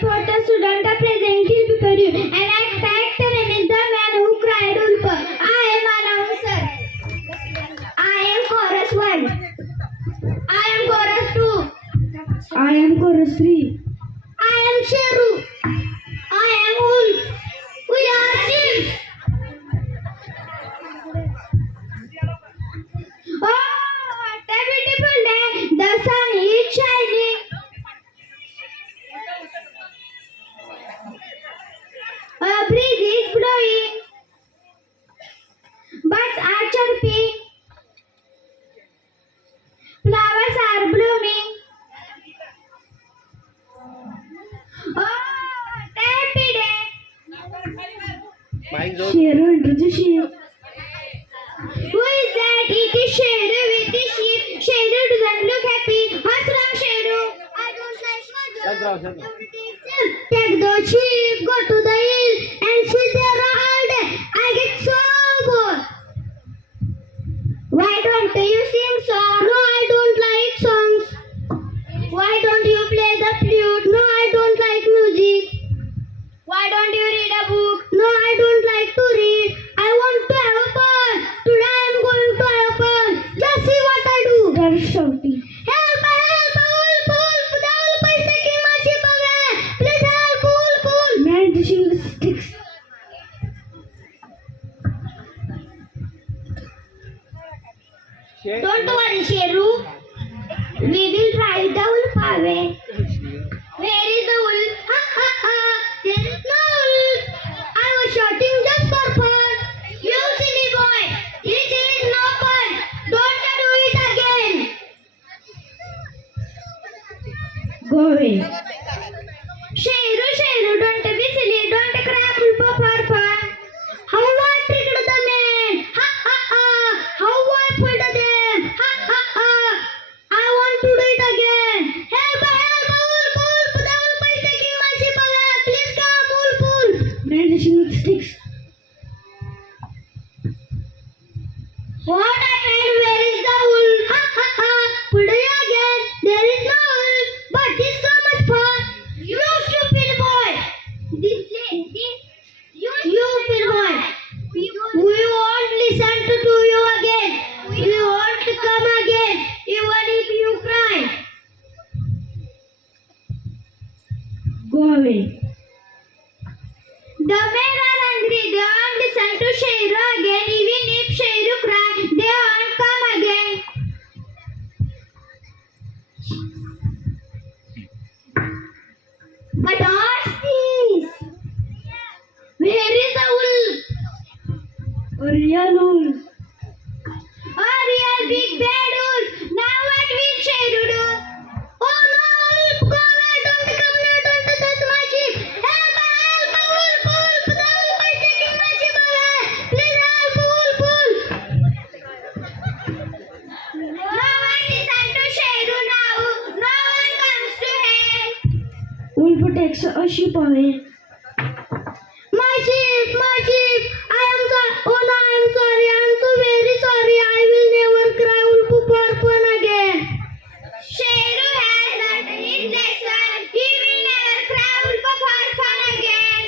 for a student are presenting before you. And I fact name is the man who cried wolf. I am announcer. I am chorus 1. I am chorus 2. I am chorus 3. Share under the sheep. Who is that? It is Shadow with the sheep. Shadow doesn't look happy. What's wrong, Shadow? I don't like my girl. Take the sheep, go to the hill, and sit there all day. I get so bored. Why don't you sing songs? No, I don't like songs. Why don't you play the flute? No, Don't worry, Sheru. We will drive the wolf away. Where is the wolf? Ha ha ha! There is no wolf. I was shouting just for fun. You silly boy! This is no fun. Don't do it again. Go away. Sheru, Sheru, don't be silly. Don't cry, Away. The men are angry. They won't listen to Shairu again. Even if Shairu cry, they won't come again. But what's this? Where is the wolf? A real wolf. will protect her sheephood. My sheep, my sheep, I am sorry. Oh no, I am sorry. I am so very sorry. I will never cry Ulpu Porpon again. Sheru has learned his lesson. He will never cry Ulpu Porpon again.